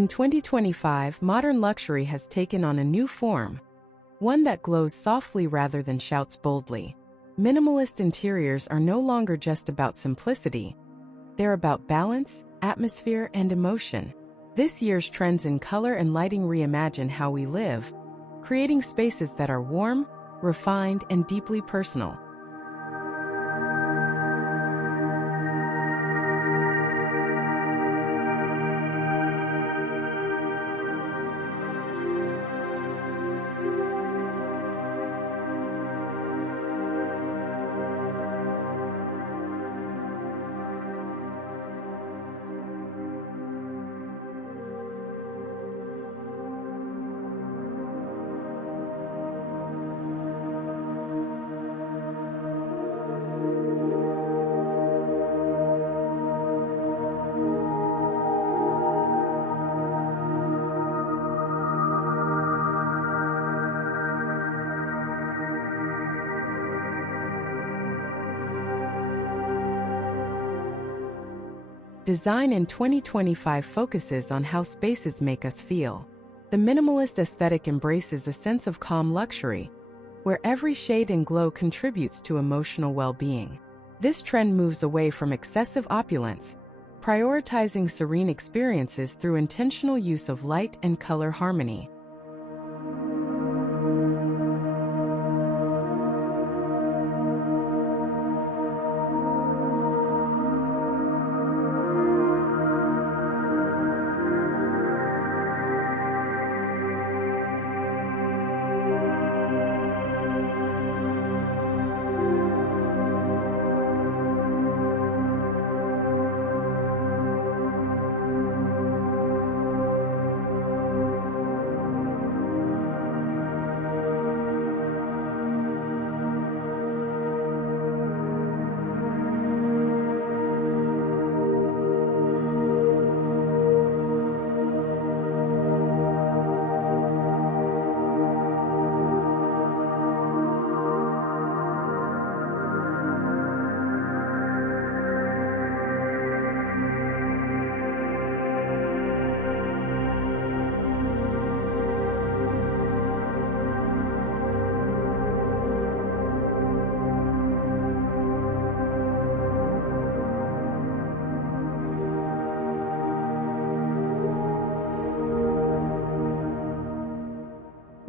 In 2025, modern luxury has taken on a new form, one that glows softly rather than shouts boldly. Minimalist interiors are no longer just about simplicity. They're about balance, atmosphere, and emotion. This year's trends in color and lighting reimagine how we live, creating spaces that are warm, refined, and deeply personal. Design in 2025 focuses on how spaces make us feel. The minimalist aesthetic embraces a sense of calm luxury, where every shade and glow contributes to emotional well-being. This trend moves away from excessive opulence, prioritizing serene experiences through intentional use of light and color harmony.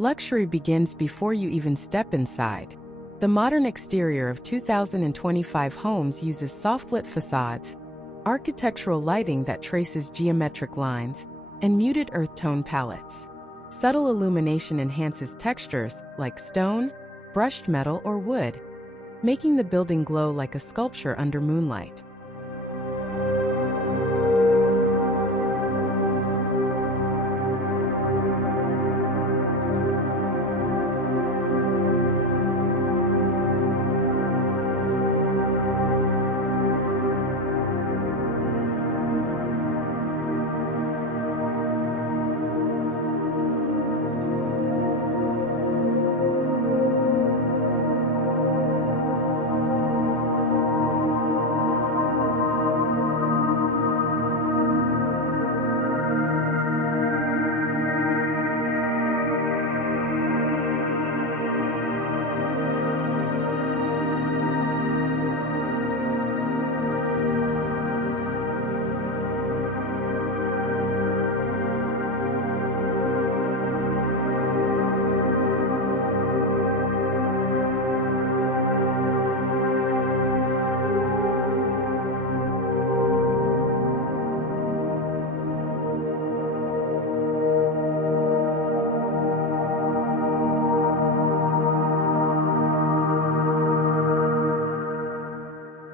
Luxury begins before you even step inside. The modern exterior of 2025 homes uses soft-lit facades, architectural lighting that traces geometric lines, and muted earth tone palettes. Subtle illumination enhances textures like stone, brushed metal, or wood, making the building glow like a sculpture under moonlight.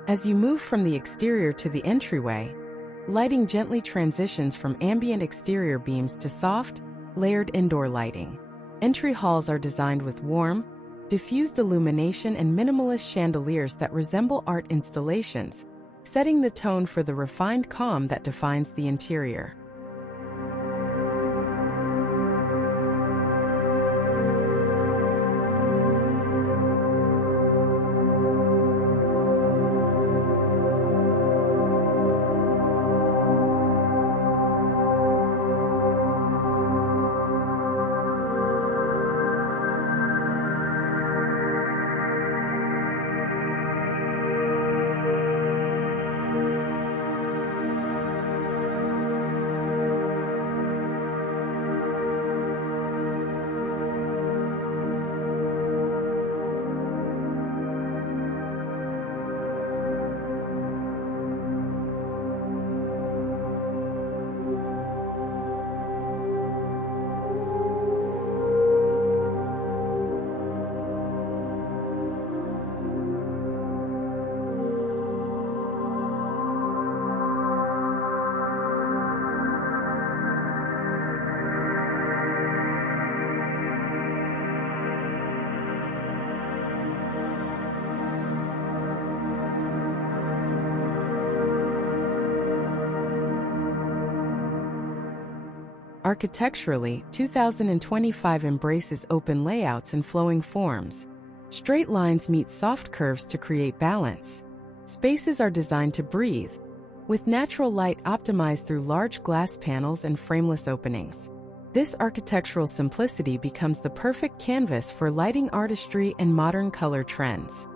As you move from the exterior to the entryway, lighting gently transitions from ambient exterior beams to soft, layered indoor lighting. Entry halls are designed with warm, diffused illumination and minimalist chandeliers that resemble art installations, setting the tone for the refined calm that defines the interior. Architecturally, 2025 embraces open layouts and flowing forms. Straight lines meet soft curves to create balance. Spaces are designed to breathe, with natural light optimized through large glass panels and frameless openings. This architectural simplicity becomes the perfect canvas for lighting artistry and modern color trends.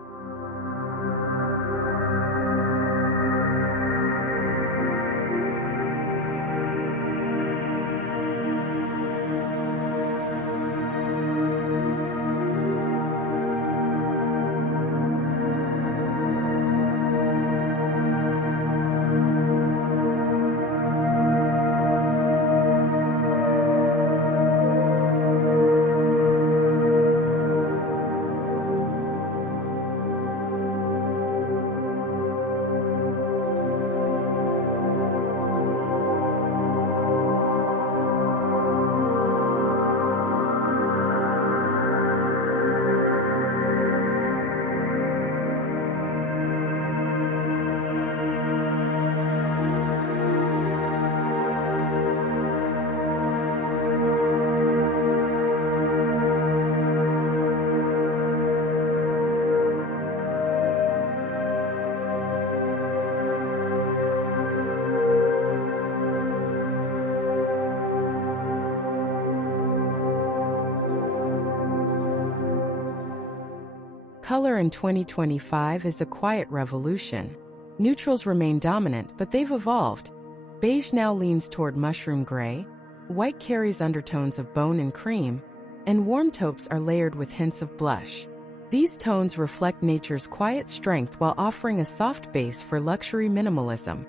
Color in 2025 is a quiet revolution. Neutrals remain dominant, but they've evolved. Beige now leans toward mushroom gray, white carries undertones of bone and cream, and warm taupes are layered with hints of blush. These tones reflect nature's quiet strength while offering a soft base for luxury minimalism.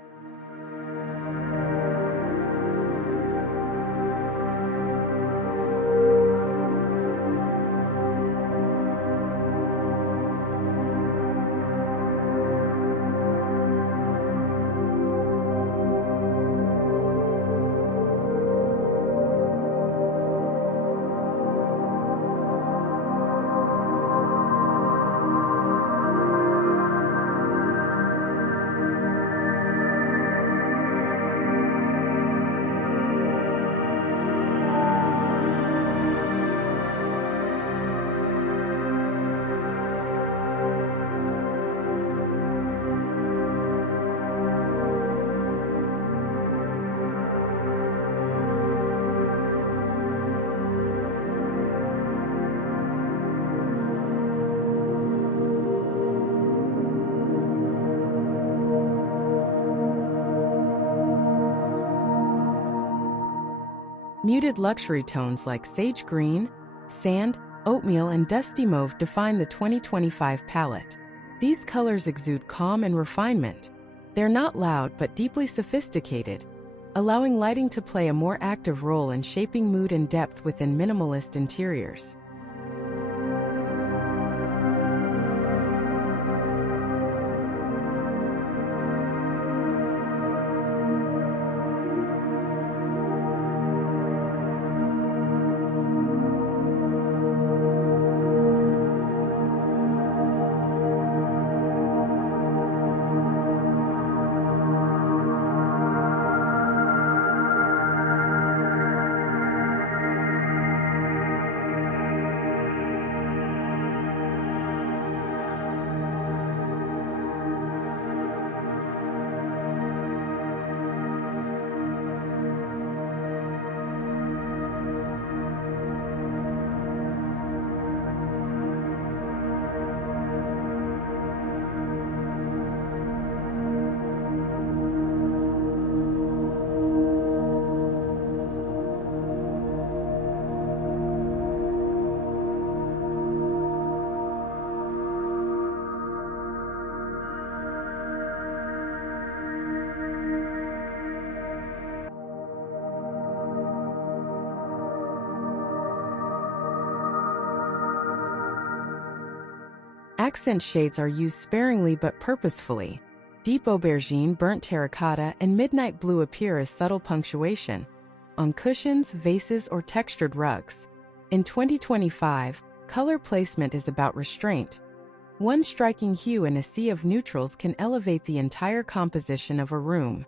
Muted luxury tones like sage green, sand, oatmeal, and dusty mauve define the 2025 palette. These colors exude calm and refinement. They're not loud but deeply sophisticated, allowing lighting to play a more active role in shaping mood and depth within minimalist interiors. Accent shades are used sparingly but purposefully. Deep aubergine, burnt terracotta, and midnight blue appear as subtle punctuation on cushions, vases, or textured rugs. In 2025, color placement is about restraint. One striking hue in a sea of neutrals can elevate the entire composition of a room.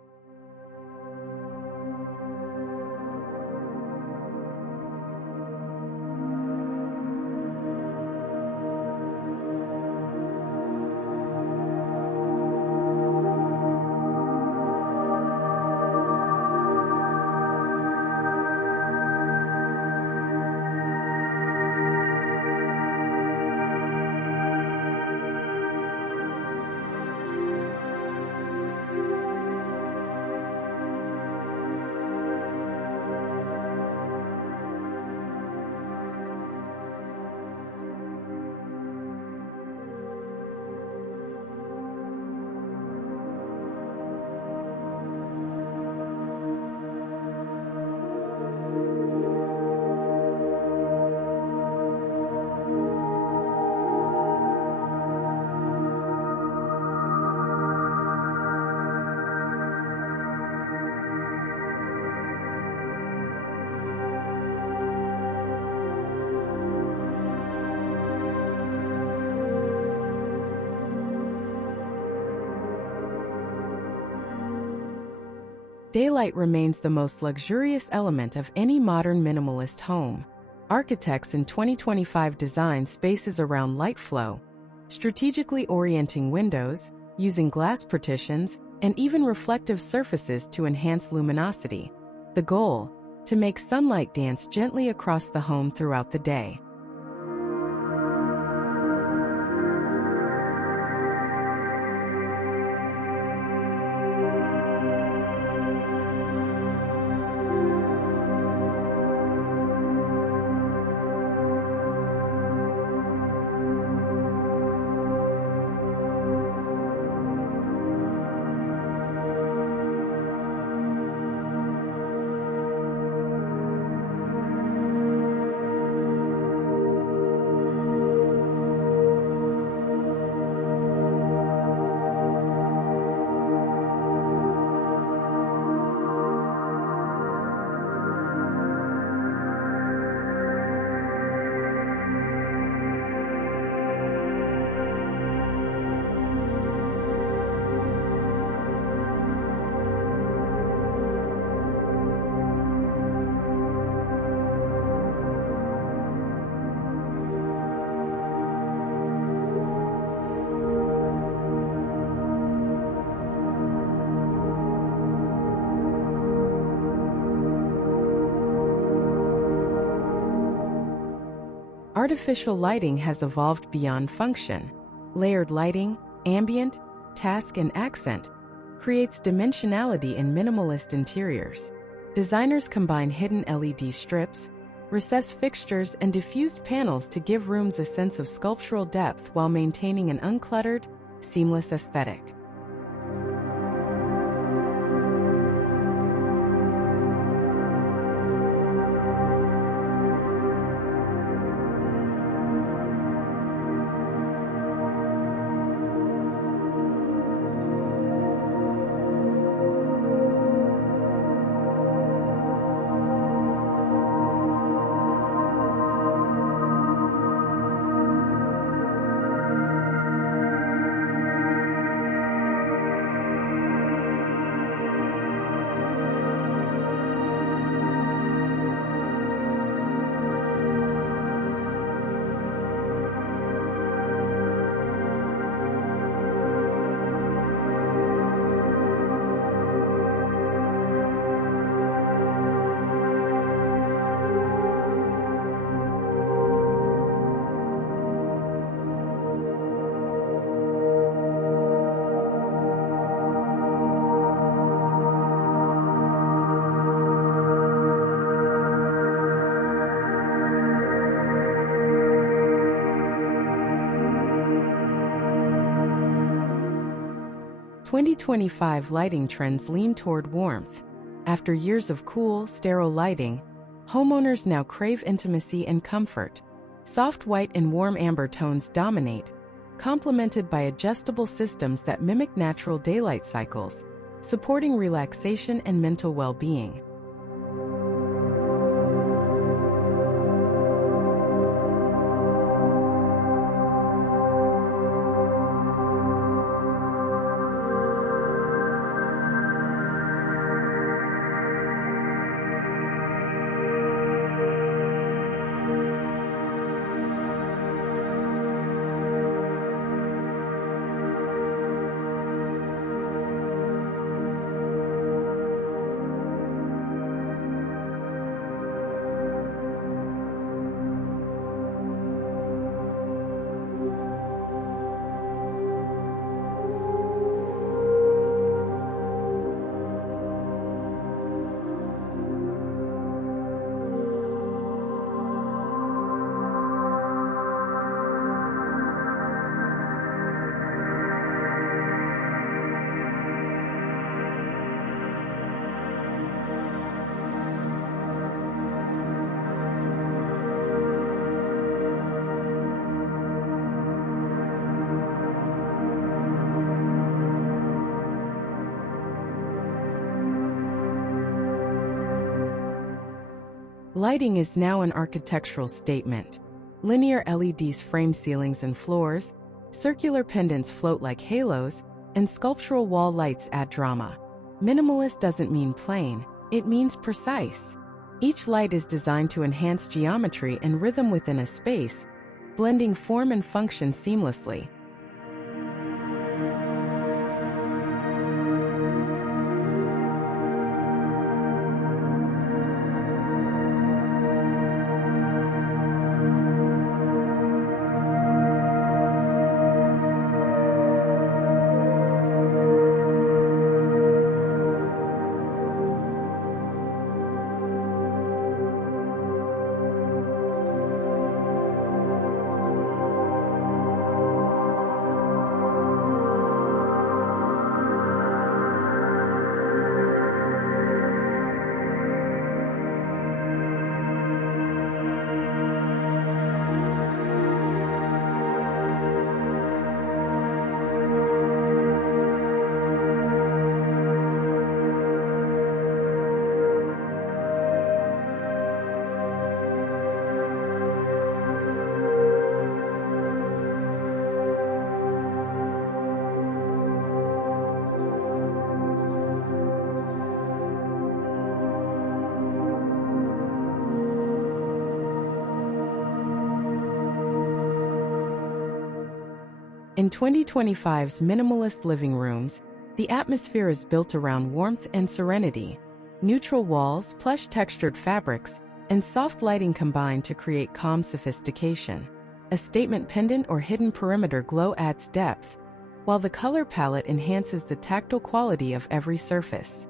Daylight remains the most luxurious element of any modern minimalist home. Architects in 2025 design spaces around light flow, strategically orienting windows, using glass partitions, and even reflective surfaces to enhance luminosity. The goal: to make sunlight dance gently across the home throughout the day. Artificial lighting has evolved beyond function. Layered lighting, ambient, task, and accent creates dimensionality in minimalist interiors. Designers combine hidden LED strips, recessed fixtures, and diffused panels to give rooms a sense of sculptural depth while maintaining an uncluttered, seamless aesthetic. "2025 lighting trends lean toward warmth. After years of cool, sterile lighting, homeowners now crave intimacy and comfort. Soft white and warm amber tones dominate, complemented by adjustable systems that mimic natural daylight cycles, supporting relaxation and mental well-being." Lighting is now an architectural statement. Linear LEDs frame ceilings and floors, circular pendants float like halos, and sculptural wall lights add drama. Minimalist doesn't mean plain, it means precise. Each light is designed to enhance geometry and rhythm within a space, blending form and function seamlessly. In 2025's minimalist living rooms, the atmosphere is built around warmth and serenity. Neutral walls, plush textured fabrics, and soft lighting combine to create calm sophistication. A statement pendant or hidden perimeter glow adds depth, while the color palette enhances the tactile quality of every surface.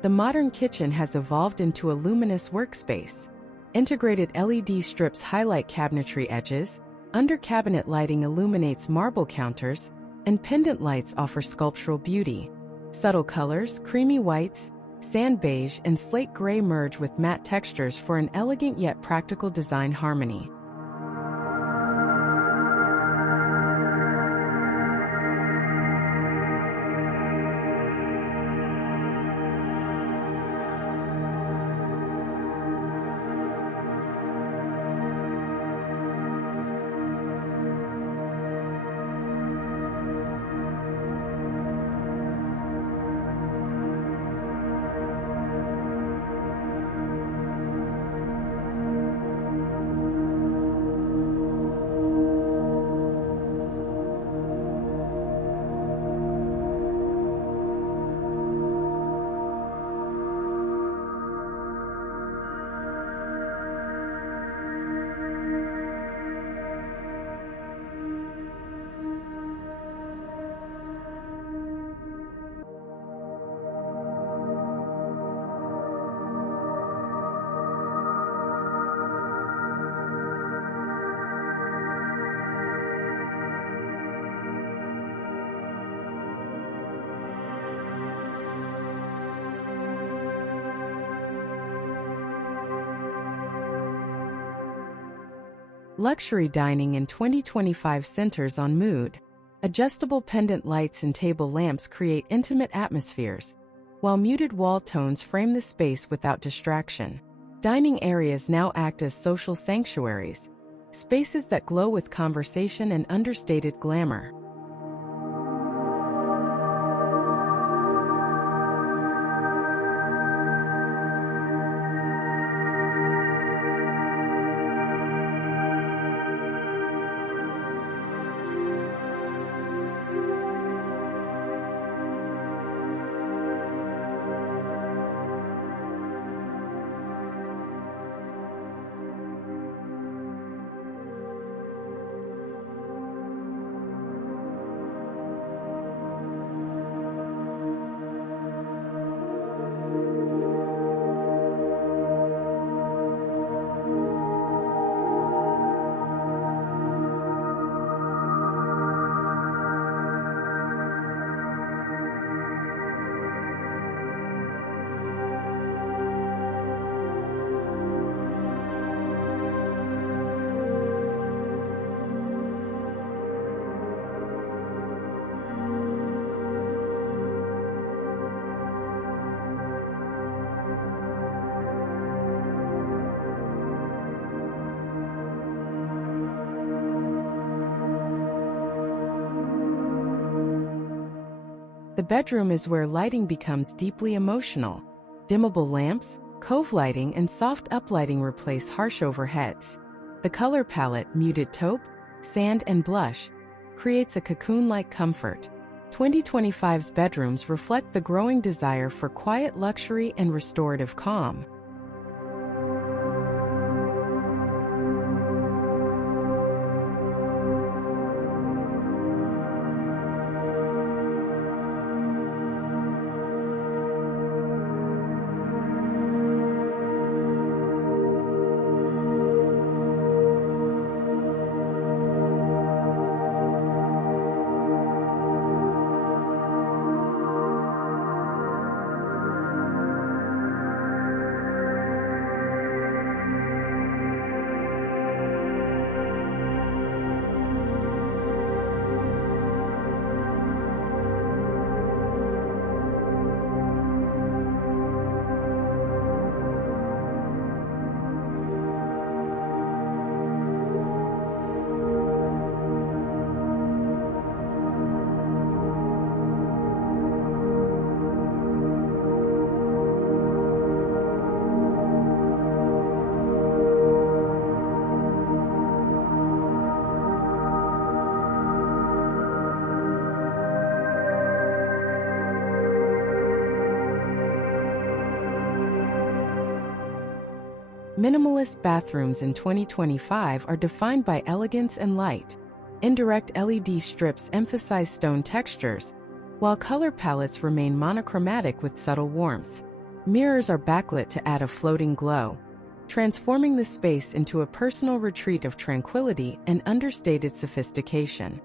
The modern kitchen has evolved into a luminous workspace. Integrated LED strips highlight cabinetry edges, under-cabinet lighting illuminates marble counters, and pendant lights offer sculptural beauty. Subtle colors, creamy whites, sand beige, and slate gray merge with matte textures for an elegant yet practical design harmony. Luxury dining in 2025 centers on mood. Adjustable pendant lights and table lamps create intimate atmospheres, while muted wall tones frame the space without distraction. Dining areas now act as social sanctuaries, spaces that glow with conversation and understated glamour. The bedroom is where lighting becomes deeply emotional. Dimmable lamps, cove lighting, and soft uplighting replace harsh overheads. The color palette, muted taupe, sand, and blush, creates a cocoon-like comfort. 2025's bedrooms reflect the growing desire for quiet luxury and restorative calm. Minimalist bathrooms in 2025 are defined by elegance and light. Indirect LED strips emphasize stone textures, while color palettes remain monochromatic with subtle warmth. Mirrors are backlit to add a floating glow, transforming the space into a personal retreat of tranquility and understated sophistication.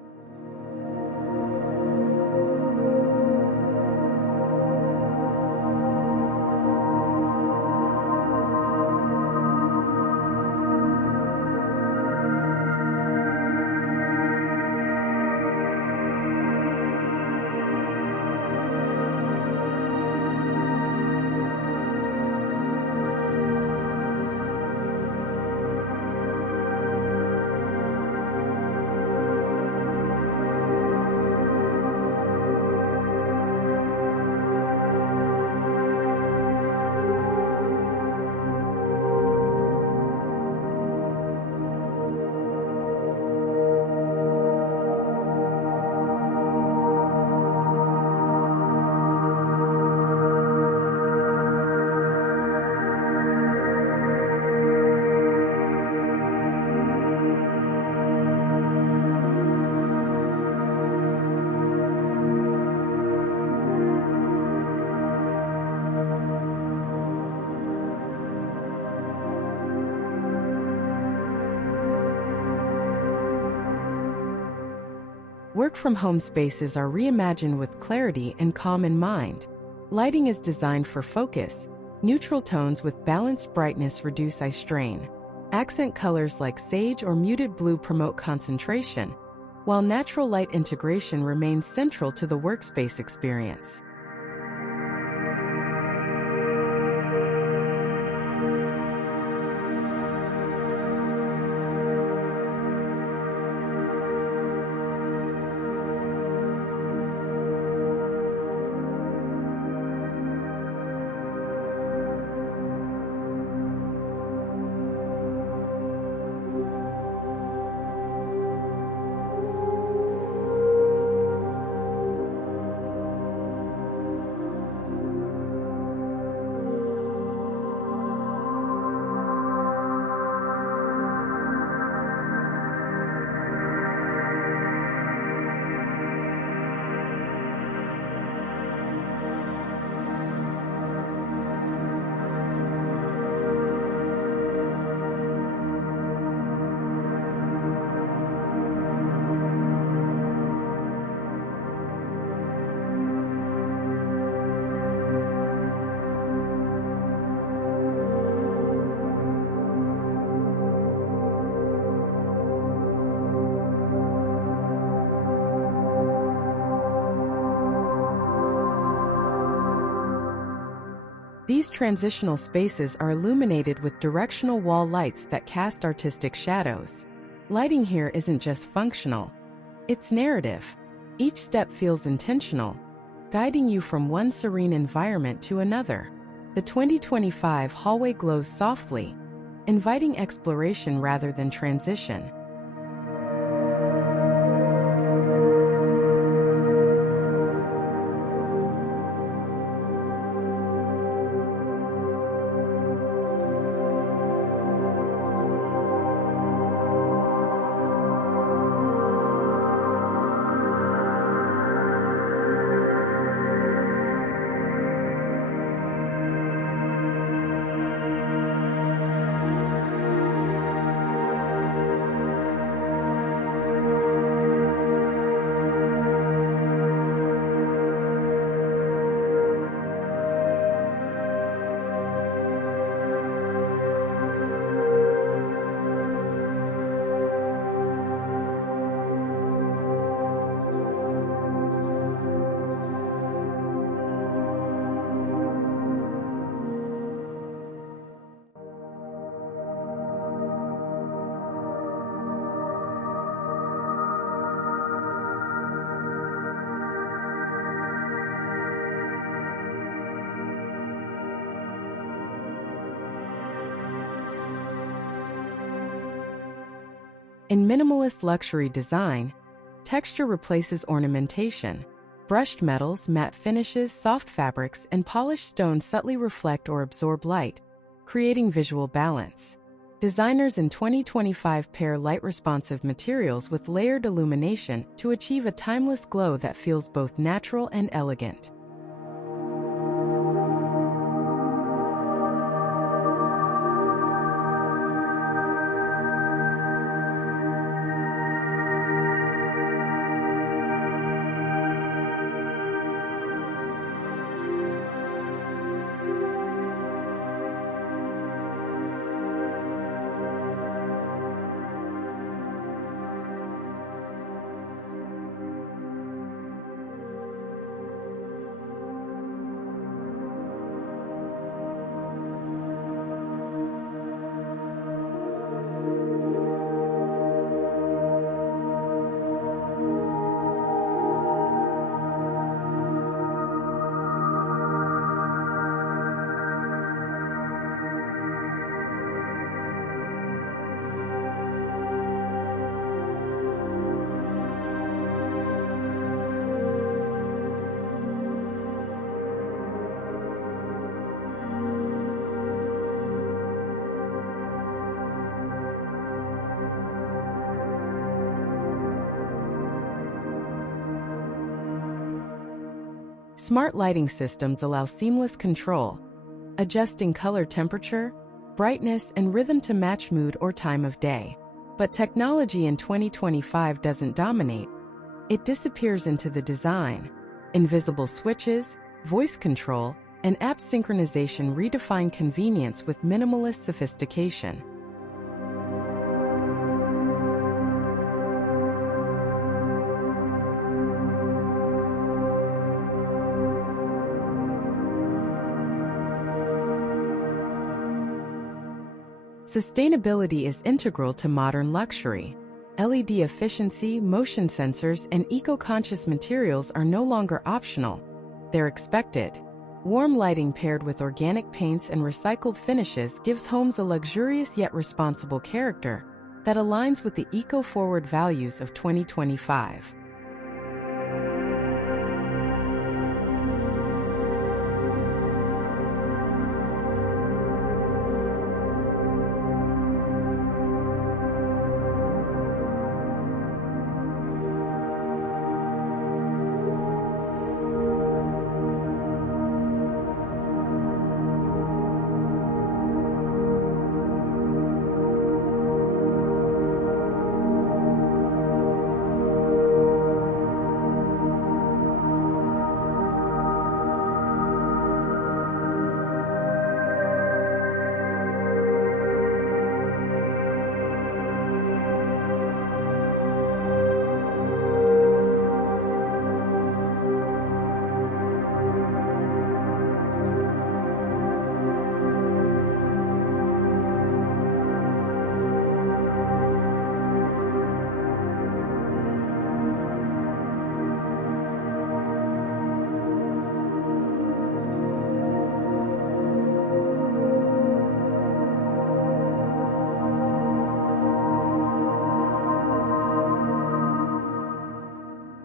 Work-from-home spaces are reimagined with clarity and calm in mind. Lighting is designed for focus. Neutral tones with balanced brightness reduce eye strain. Accent colors like sage or muted blue promote concentration, while natural light integration remains central to the workspace experience. These transitional spaces are illuminated with directional wall lights that cast artistic shadows. Lighting here isn't just functional, it's narrative. Each step feels intentional, guiding you from one serene environment to another. The 2025 hallway glows softly, inviting exploration rather than transition. In minimalist luxury design, texture replaces ornamentation. Brushed metals, matte finishes, soft fabrics, and polished stones subtly reflect or absorb light, creating visual balance. Designers in 2025 pair light-responsive materials with layered illumination to achieve a timeless glow that feels both natural and elegant. Smart lighting systems allow seamless control, adjusting color temperature, brightness, and rhythm to match mood or time of day. But technology in 2025 doesn't dominate. It disappears into the design. Invisible switches, voice control, and app synchronization redefine convenience with minimalist sophistication. Sustainability is integral to modern luxury. LED efficiency, motion sensors, and eco-conscious materials are no longer optional. They're expected. Warm lighting paired with organic paints and recycled finishes gives homes a luxurious yet responsible character that aligns with the eco-forward values of 2025.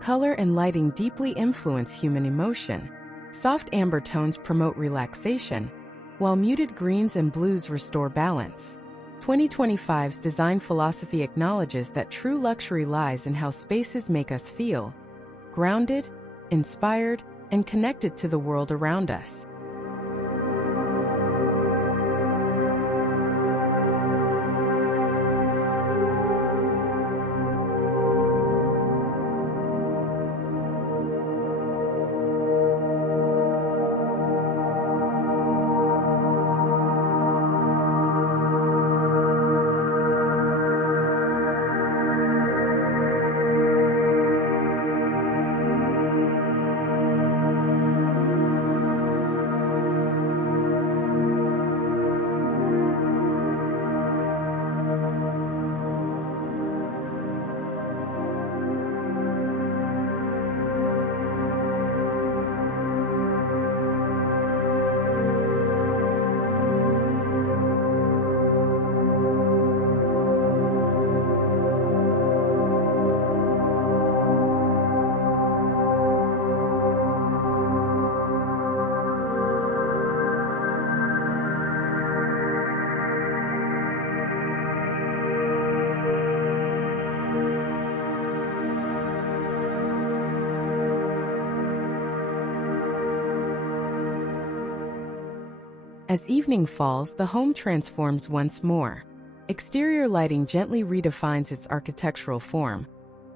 Color and lighting deeply influence human emotion. Soft amber tones promote relaxation, while muted greens and blues restore balance. 2025's design philosophy acknowledges that true luxury lies in how spaces make us feel grounded, inspired, and connected to the world around us. As evening falls, the home transforms once more. Exterior lighting gently redefines its architectural form.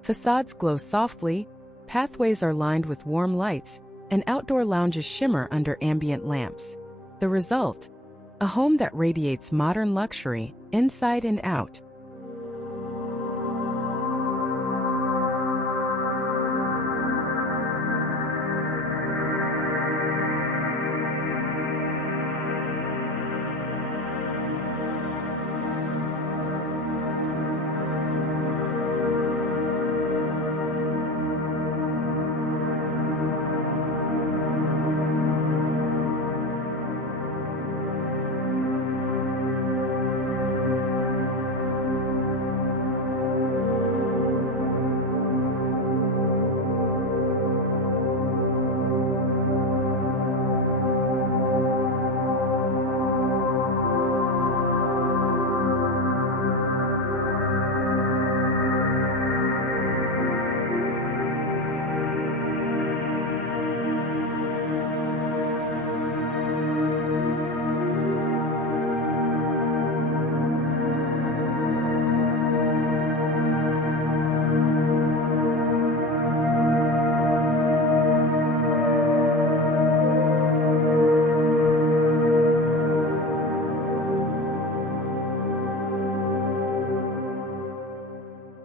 Facades glow softly, pathways are lined with warm lights, and outdoor lounges shimmer under ambient lamps. The result? A home that radiates modern luxury, inside and out.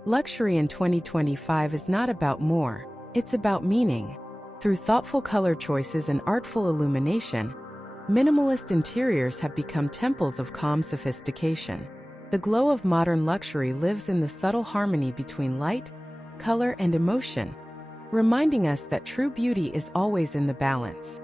Luxury in 2025 is not about more, it's about meaning. Through thoughtful color choices and artful illumination, minimalist interiors have become temples of calm sophistication. The glow of modern luxury lives in the subtle harmony between light, color, and emotion, reminding us that true beauty is always in the balance.